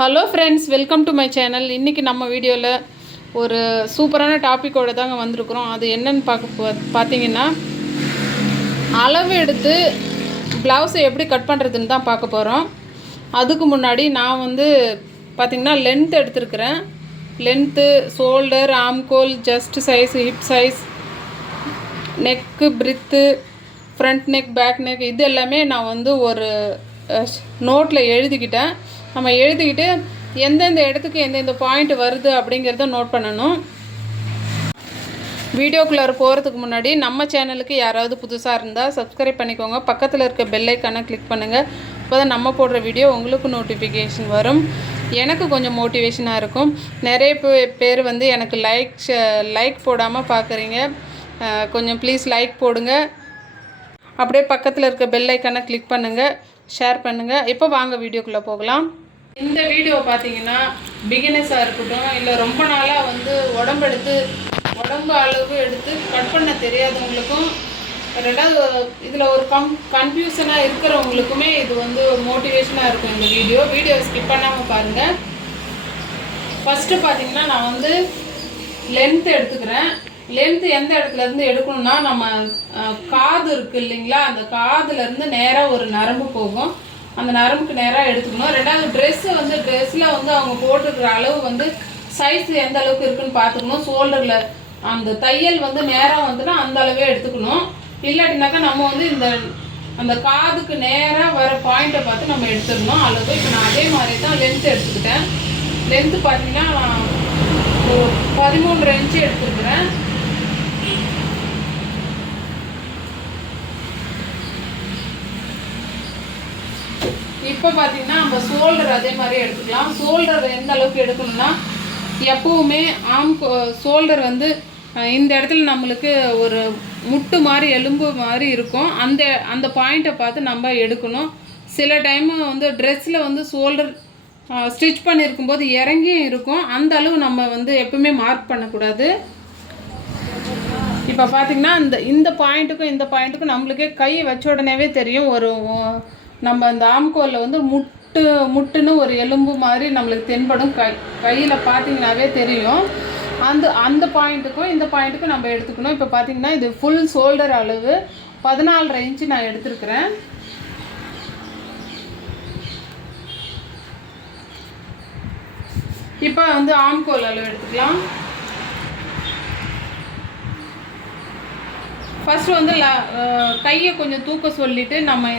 Hello friends, welcome to my channel. இன்றைக்கி நம்ம வீடியோவில் ஒரு சூப்பரான டாப்பிக்கோடு தாங்க வந்திருக்கிறோம். அது என்னென்னு பார்த்தீங்கன்னா, அளவு எடுத்து ப்ளவுஸை எப்படி கட் பண்ணுறதுன்னு தான் பார்க்க போகிறோம். அதுக்கு முன்னாடி நான் பார்த்திங்கன்னா லென்த் எடுத்துருக்கிறேன். லென்த்து, ஷோல்டர், ஆம்கோல், chest size, hip size, neck, பிரித்து, ஃப்ரண்ட் நெக், பேக் நெக், இது எல்லாமே நான் ஒரு நோட்டில் எழுதிக்கிட்டேன். நம்ம எழுதிக்கிட்டு எந்தெந்த இடத்துக்கு எந்தெந்த பாயிண்ட் வருது அப்படிங்கிறத நோட் பண்ணணும். வீடியோக்குள்ளே போகிறதுக்கு முன்னாடி நம்ம சேனலுக்கு யாராவது புதுசாக இருந்தால் சப்ஸ்கிரைப் பண்ணிக்கோங்க. பக்கத்தில் இருக்க பெல் ஐக்கானை கிளிக் பண்ணுங்கள். அப்போ தான் நம்ம போடுற வீடியோ உங்களுக்கு நோட்டிஃபிகேஷன் வரும். எனக்கு கொஞ்சம் மோட்டிவேஷனாக இருக்கும். நிறைய பேர் எனக்கு லைக் போடாமல் பார்க்குறீங்க. கொஞ்சம் ப்ளீஸ் லைக் போடுங்க. அப்படியே பக்கத்தில் இருக்க பெல் ஐக்கானை கிளிக் பண்ணுங்கள், ஷேர் பண்ணுங்கள். இப்போ வாங்க வீடியோக்குள்ளே போகலாம். இந்த வீடியோ பார்த்தீங்கன்னா பிகினர்ஸாக இருக்கட்டும், இல்லை ரொம்ப நாளாக உடம்பு அளவு எடுத்து கட் பண்ண தெரியாதவங்களுக்கும், ரெண்டாவது இதில் ஒரு கன்ஃபியூஷனாக இருக்கிறவங்களுக்குமே இது மோட்டிவேஷனாக இருக்கும். இந்த வீடியோ ஸ்கிப் பண்ணாமல் பாருங்கள். ஃபஸ்ட்டு பார்த்தீங்கன்னா நான் லென்த் எடுத்துக்கிறேன். லென்த்து எந்த இடத்துலேருந்து எடுக்கணும்னா, நம்ம காது இருக்குது இல்லைங்களா, அந்த காதுலேருந்து நேராக ஒரு நரம்பு போகும். அந்த நரம்புக்கு நேராக எடுத்துக்கணும். ரெண்டாவது ட்ரெஸ்ஸில் அவங்க போட்டுருக்கிற அளவு சைஸ் எந்த அளவுக்கு இருக்குன்னு பார்த்துக்கணும். ஷோல்டரில் அந்த தையல் நேராக அந்த அளவே எடுத்துக்கணும். இல்லாட்டினாக்கா நம்ம அந்த காதுக்கு நேராக வர பாயிண்ட்டை பார்த்து நம்ம எடுத்துடணும் அளவு. இப்போ நான் அதே மாதிரி தான் லென்த்து எடுத்துக்கிட்டேன். லென்த்து பார்த்தீங்கன்னா ஒரு 13 இன்ச்சு எடுத்துருக்குறேன். இப்போ பார்த்தீங்கன்னா நம்ம ஷோல்டர் அதே மாதிரி எடுத்துக்கலாம். ஷோல்டர் எந்த அளவுக்கு எடுக்கணும்னா, எப்போவுமே ஷோல்டர் இந்த இடத்துல நம்மளுக்கு ஒரு முட்டு மாதிரி எலும்பு மாதிரி இருக்கும். அந்த பாயிண்ட்டை பார்த்து நம்ம எடுக்கணும். சில டைமு ட்ரெஸ்ஸில் ஷோல்டர் ஸ்டிச் பண்ணியிருக்கும்போது இறங்கியும் இருக்கும். அந்த அளவு நம்ம எப்பவுமே மார்க் பண்ணக்கூடாது. இப்போ பார்த்திங்கன்னா இந்த பாயிண்ட்டுக்கும் நம்மளுக்கே கை வச்ச உடனேவே தெரியும். நம்ம அந்த ஆம்கோலில் முட்டுன்னு ஒரு எலும்பு மாதிரி நம்மளுக்கு தென்படும். கையில் பார்த்திங்கனாவே தெரியும். அந்த பாயிண்ட்டுக்கும் இந்த பாயிண்ட்டுக்கும் நம்ம எடுத்துக்கணும். இப்போ பார்த்திங்கன்னா இது ஃபுல் ஷோல்டர் அளவு 14.5 இன்ச்சு நான் எடுத்துருக்கிறேன். இப்போ ஆம்கோல் அளவு எடுத்துக்கலாம். ஃபஸ்ட்டு கையை கொஞ்சம் தூக்க சொல்லிவிட்டு நம்ம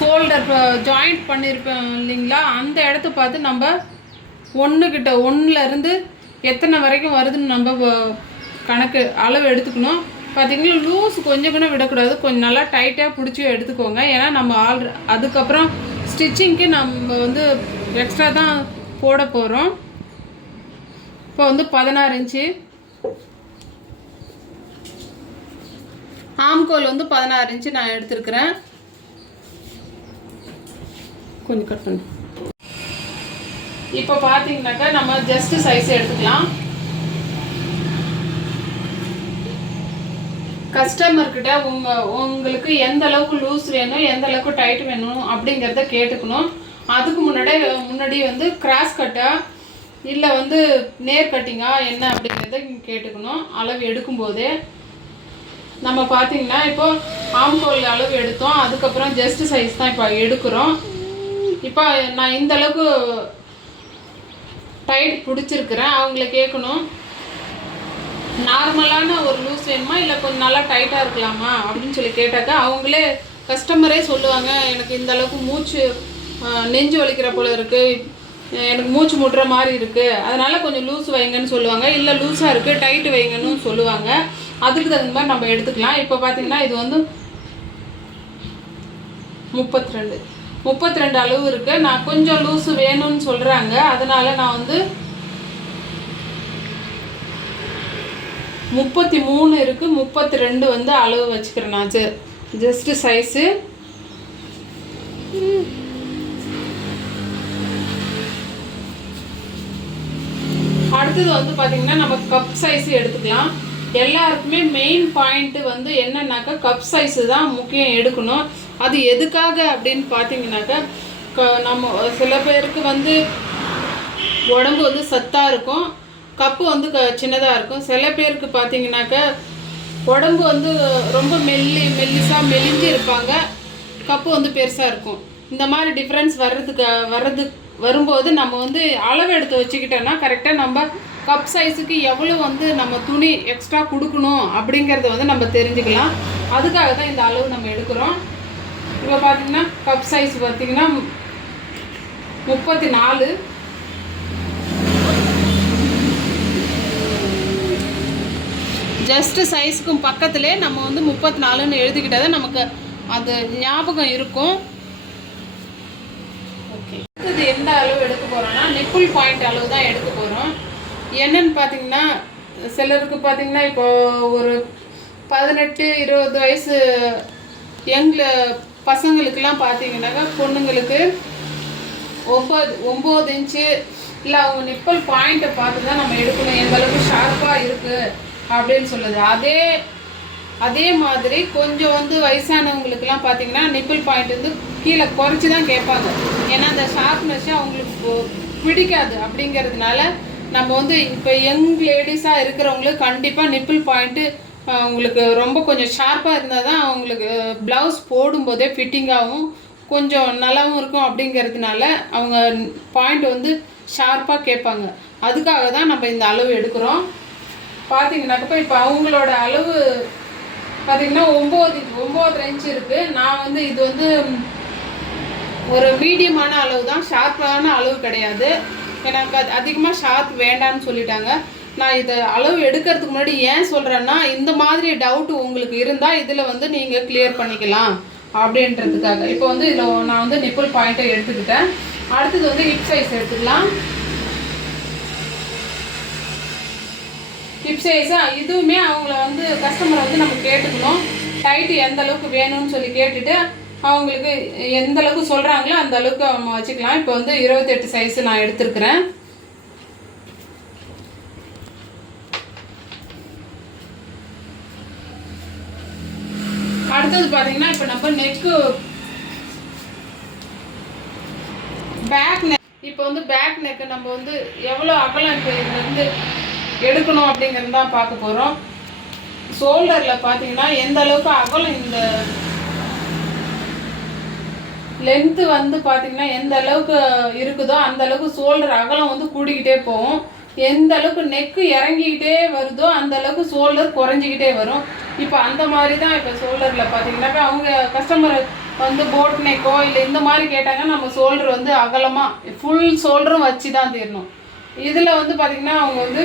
ஷோல்டர் ஜாயிண்ட் பண்ணியிருப்போம் இல்லைங்களா, அந்த இடத்த பார்த்து நம்ம 1 எத்தனை வரைக்கும் வருதுன்னு நம்ம கணக்கு அளவு எடுத்துக்கணும். பார்த்திங்கன்னா லூஸ் கொஞ்சம் கூட விடக்கூடாது. கொஞ்சம் நல்லா டைட்டாக பிடிச்சி எடுத்துக்கோங்க. ஏன்னா நம்ம அதுக்கப்புறம் ஸ்டிச்சிங்க்கு நம்ம எக்ஸ்ட்ரா தான் போட போகிறோம். இப்போ 16 இன்ச்சு ஆம்கோல் 16 இன்ச்சு நான் எடுத்துருக்கிறேன். கொஞ்சம் கட் பண்ணு. இப்போ பார்த்தீங்கன்னாக்கா நம்ம ஜஸ்ட் சைஸ் எடுத்துக்கலாம். கஸ்டமர்கிட்ட உங்களுக்கு எந்த அளவுக்கு லூஸ் வேணும், எந்த அளவுக்கு டைட் வேணும் அப்படிங்கிறத கேட்டுக்கணும். அதுக்கு முன்னாடி கிராஸ் கட்டா இல்லை நேர் கட்டிங்கா என்ன அப்படிங்கிறத கேட்டுக்கணும். அளவு எடுக்கும்போதே நம்ம பார்த்தீங்கன்னா இப்போ ஆம்கோல் அளவு எடுத்தோம். அதுக்கப்புறம் ஜஸ்ட் சைஸ் தான் இப்போ எடுக்கிறோம். இப்போ நான் இந்த அளவுக்கு டைட் பிடிச்சிருக்கிறேன். அவங்கள கேட்கணும், நார்மலான ஒரு லூஸ் வேணுமா இல்லை கொஞ்சம் நல்லா டைட்டாக இருக்கலாமா அப்படின்னு சொல்லி கேட்டாக்கா அவங்களே கஸ்டமரே சொல்லுவாங்க, எனக்கு இந்த அளவுக்கு நெஞ்சு வலிக்கிற போல் இருக்குது, எனக்கு மூச்சு முட்டுற மாதிரி இருக்குது, அதனால் கொஞ்சம் லூஸ் வைங்கன்னு சொல்லுவாங்க. இல்லை லூஸாக இருக்குது டைட்டு வைங்கன்னு சொல்லுவாங்க. அதுக்கு தகுந்த மாதிரி நம்ம எடுத்துக்கலாம். இப்போ பார்த்திங்கன்னா இது 32 அளவு இருக்குது. நான் கொஞ்சம் லூஸு வேணும்னு சொல்கிறாங்க. அதனால் நான் 33 இருக்குது, 32 அளவு வச்சுக்கிறேன். நான் ஜஸ்ட்டு சைஸு. அடுத்தது பார்த்திங்கன்னா நம்ம கப் சைஸு எடுத்துக்கலாம். எல்லாருக்குமே மெயின் பாயிண்ட்டு என்னன்னாக்கா கப் சைஸு தான் முக்கியம் எடுக்கணும். அது எதுக்காக அப்படின்னு பார்த்தீங்கன்னாக்கா, நம்ம சில பேருக்கு வந்து உடம்பு வந்து சத்தாக இருக்கும், கப்பு வந்து சின்னதாக இருக்கும். சில பேருக்கு பார்த்தீங்கன்னாக்கா உடம்பு வந்து ரொம்ப மெல்லிசாக மெலிஞ்சு இருப்பாங்க, கப்பு வந்து பெருசாக இருக்கும். இந்த மாதிரி டிஃப்ரென்ஸ் வரும்போது நம்ம வந்து அளவு எடுத்து வச்சுக்கிட்டோன்னா கரெக்டாக நம்ம கப் சைஸுக்கு எவ்வளோ வந்து நம்ம துணி எக்ஸ்ட்ரா கொடுக்கணும் அப்படிங்கிறத வந்து நம்ம தெரிஞ்சுக்கலாம். அதுக்காக தான் இந்த அளவு நம்ம எடுக்கிறோம். இப்போ பார்த்திங்கன்னா கப் சைஸ் பார்த்திங்கன்னா 34. ஜஸ்ட்டு சைஸுக்கும் பக்கத்துலேயே நம்ம வந்து 34ன்னு எழுதிக்கிட்டால் நமக்கு அது ஞாபகம் இருக்கும். ஓகே, இது எந்த அளவு எடுக்க போகிறோன்னா நிப்புள் பாயிண்ட் அளவு தான் எடுக்க போகிறோம். என்னன்னு பார்த்தீங்கன்னா சிலருக்கு பார்த்தீங்கன்னா இப்போ ஒரு 18-20 வயசு பசங்களுக்கெல்லாம் பார்த்தீங்கன்னாக்கா பொண்ணுங்களுக்கு 9 இன்ச்சு இல்லை அவங்க நிப்பல் பாயிண்ட்டை பார்த்து தான் நம்ம எடுக்கணும், எந்த அளவுக்கு ஷார்ப்பாக இருக்குது அப்படின்னு சொல்லுது. அதே மாதிரி கொஞ்சம் வந்து வயசானவங்களுக்கெல்லாம் பார்த்தீங்கன்னா நிப்பிள் பாயிண்ட் வந்து கீழே குறைச்சி தான் கேட்பாங்க. ஏன்னா அந்த ஷார்ப்னஸ்ஸை அவங்களுக்கு பிடிக்காது. அப்படிங்கிறதுனால நம்ம வந்து இப்போ யங் லேடிஸாக இருக்கிறவங்களுக்கு கண்டிப்பாக நிப்பிள் பாயிண்ட்டு அவங்களுக்கு ரொம்ப கொஞ்சம் ஷார்ப்பாக இருந்தால் தான் அவங்களுக்கு ப்ளவுஸ் போடும்போதே ஃபிட்டிங்காகவும் கொஞ்சம் நல்லாவும் இருக்கும். அப்படிங்கிறதுனால அவங்க பாயிண்ட் வந்து ஷார்ப்பாக கேட்பாங்க. அதுக்காக தான் நம்ம இந்த அளவு எடுக்கிறோம். பார்த்தீங்கன்னாக்கப்போ இப்போ அவங்களோட அளவு பார்த்திங்கன்னா 9 இன்ச்சு இருக்குது. நான் வந்து இது வந்து ஒரு மீடியமான அளவு தான், ஷார்ப்பான அளவு கிடையாது. எனக்கு அது அதிகமாக ஷார்ப் வேண்டான்னு சொல்லிட்டாங்க. நான் இதை அளவு எடுக்கிறதுக்கு முன்னாடி ஏன் சொல்கிறேன்னா இந்த மாதிரி டவுட்டு உங்களுக்கு இருந்தால் இதில் வந்து நீங்கள் கிளியர் பண்ணிக்கலாம் அப்படின்றதுக்காக. இப்போ வந்து இதில் நான் வந்து நிப்பிள் பாயிண்ட்டை எடுத்துக்கிட்டேன். அடுத்தது வந்து ஹிப் சைஸ் எடுத்துக்கலாம். ஹிப் சைஸா இதுவுமே அவங்கள வந்து கஸ்டமரை வந்து நம்ம கேட்டுக்கணும், டைட்டு எந்த அளவுக்கு வேணும்னு சொல்லி கேட்டுட்டு அவங்களுக்கு எந்த அளவுக்கு சொல்கிறாங்களோ அந்த அளவுக்கு அவங்க வச்சுக்கலாம். இப்போ வந்து 28 சைஸு நான் எடுத்துருக்கிறேன். அடுத்தது பார்த்தீங்கன்னா இப்போ நம்ம பேக் நெக், இப்போ வந்து பேக் நெக்கு நம்ம வந்து எவ்வளோ அகலம் இப்போ இதுலேருந்து எடுக்கணும் அப்படிங்கிறது தான் பார்க்க போகிறோம். ஷோல்டரில் பார்த்தீங்கன்னா எந்த அளவுக்கு அகலம், இந்த லென்த்து வந்து பார்த்தீங்கன்னா எந்த அளவுக்கு இருக்குதோ அந்த அளவுக்கு ஷோல்டர் அகலம் வந்து கூடிக்கிட்டே போகும். எந்த அளவுக்கு நெக்கு இறங்கிக்கிட்டே வருதோ அந்த அளவுக்கு ஷோல்டர் குறைஞ்சிக்கிட்டே வரும். இப்போ அந்த மாதிரி தான் இப்போ ஷோல்டரில் பார்த்தீங்கன்னாக்கா அவங்க கஸ்டமர் வந்து போட் நெக்கோ இல்லை இந்த மாதிரி கேட்டாங்கன்னா நம்ம ஷோல்டர் வந்து அகலமாக ஃபுல் ஷோல்டரும் வச்சு தான் தீரணும். இதில் வந்து பார்த்திங்கன்னா அவங்க வந்து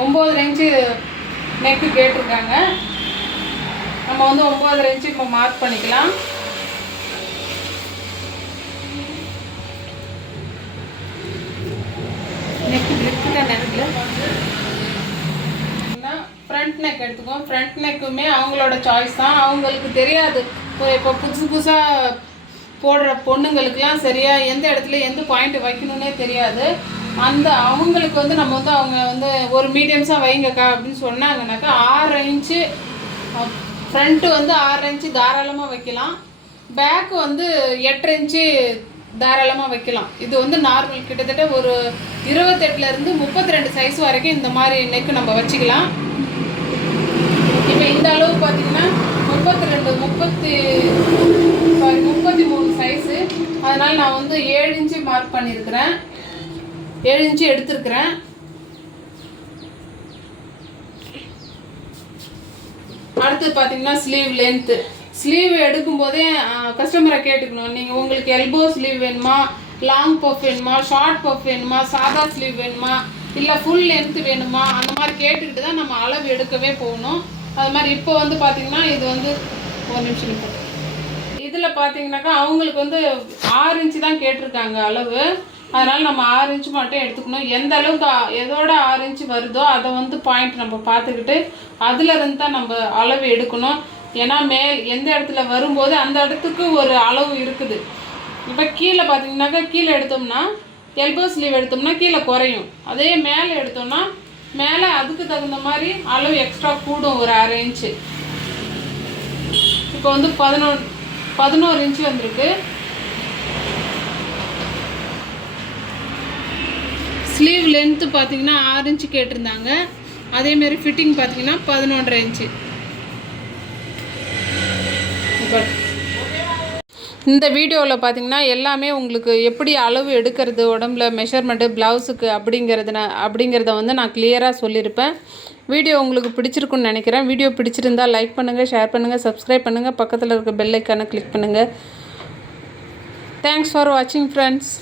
9 இன்ச்சு நெக்கு கேட்டிருக்காங்க. நம்ம வந்து 9 இன்ச்சு இப்போ மார்க் பண்ணிக்கலாம். நெக்கு ஃப்ரண்ட் நெக் எடுத்துக்கோம். ஃப்ரண்ட் நெக்குமே அவங்களோட சாய்ஸ் தான், அவங்களுக்கு தெரியாது. இப்போ புதுசாக போடுற பொண்ணுங்களுக்கெல்லாம் சரியாக எந்த இடத்துல எந்த பாயிண்ட் வைக்கணுன்னே தெரியாது. அவங்களுக்கு வந்து நம்ம வந்து அவங்க வந்து ஒரு மீடியம்ஸாக வைங்கக்கா அப்படின்னு சொன்னாங்கன்னாக்கா 6 இன்ச்சு ஃப்ரண்ட்டு வந்து 6 இன்ச்சு தாராளமாக வைக்கலாம். பேக்கு வந்து 8 இன்ச்சு தாராளமாக வைக்கலாம். இது வந்து நார்மல் கிட்டத்தட்ட ஒரு 28லேருந்து 32 சைஸ் வரைக்கும் இந்த மாதிரி நெக்கு நம்ம வச்சுக்கலாம். இப்போ இந்த அளவு பார்த்திங்கன்னா 33 சைஸு. அதனால் நான் வந்து 7 இன்ச்சு மார்க் பண்ணியிருக்கிறேன், 7 இன்ச்சு எடுத்துருக்கிறேன். அடுத்து பார்த்திங்கன்னா ஸ்லீவ் லென்த்து. ஸ்லீவ் எடுக்கும்போதே கஸ்டமரை கேட்டுக்கணும், நீங்கள் உங்களுக்கு எல்போ ஸ்லீவ் வேணுமா, லாங் பஃப் வேணுமா, ஷார்ட் பஃப் வேணுமா, சாதா ஸ்லீவ் வேணுமா, இல்லை ஃபுல் லென்த்து வேணுமா, அந்த மாதிரி கேட்டுக்கிட்டு தான் நம்ம அளவு எடுக்கவே போகணும். அது மாதிரி இப்போ வந்து பார்த்திங்கன்னா இது வந்து ஒரு நிமிஷம் இப்போ இதில் பார்த்தீங்கன்னாக்கா அவங்களுக்கு வந்து 6 இன்ச்சு தான் கேட்டிருக்காங்க அளவு. அதனால் நம்ம 6 இன்ச்சு மட்டும் எடுத்துக்கணும். எந்த அளவுக்கு எதோட 6 இன்ச்சு வருதோ அதை வந்து பாயிண்ட் நம்ம பார்த்துக்கிட்டு அதிலருந்து தான் நம்ம அளவு எடுக்கணும். ஏன்னா எந்த இடத்துல வரும்போது அந்த இடத்துக்கு ஒரு அளவு இருக்குது. இப்போ கீழே பார்த்தீங்கன்னாக்கா கீழே எடுத்தோம்னா எல்போ ஸ்லீவ் எடுத்தோம்னா கீழே குறையும். அதே மேலே எடுத்தோம்னா மேலே அதுக்கு தகுந்த மாதிரி அளவு எக்ஸ்ட்ரா கூடும் ஒரு 1/2 இன்ச்சு. இப்போ வந்து 11 இன்ச்சு வந்திருக்கு. ஸ்லீவ் லென்த்து பார்த்தீங்கன்னா 6 இன்ச்சு கேட்டிருந்தாங்க. அதேமாரி ஃபிட்டிங் பார்த்தீங்கன்னா 11.5 இன்ச்சு. இந்த வீடியோவில் பார்த்தீங்கன்னா எல்லாமே உங்களுக்கு எப்படி அளவு எடுக்கிறது, உடம்புல மெஷர்மெண்ட்டு, ப்ளவுஸுக்கு அப்படிங்கிறத வந்து நான் கிளியராக சொல்லியிருப்பேன். வீடியோ உங்களுக்கு பிடிச்சிருக்குன்னு நினைக்கிறேன். வீடியோ பிடிச்சிருந்தால் லைக் பண்ணுங்கள், ஷேர் பண்ணுங்கள், சப்ஸ்கிரைப் பண்ணுங்கள், பக்கத்தில் இருக்க பெல் ஐக்கானை கிளிக் பண்ணுங்கள். தேங்க்ஸ் ஃபார் வாட்சிங் ஃப்ரெண்ட்ஸ்.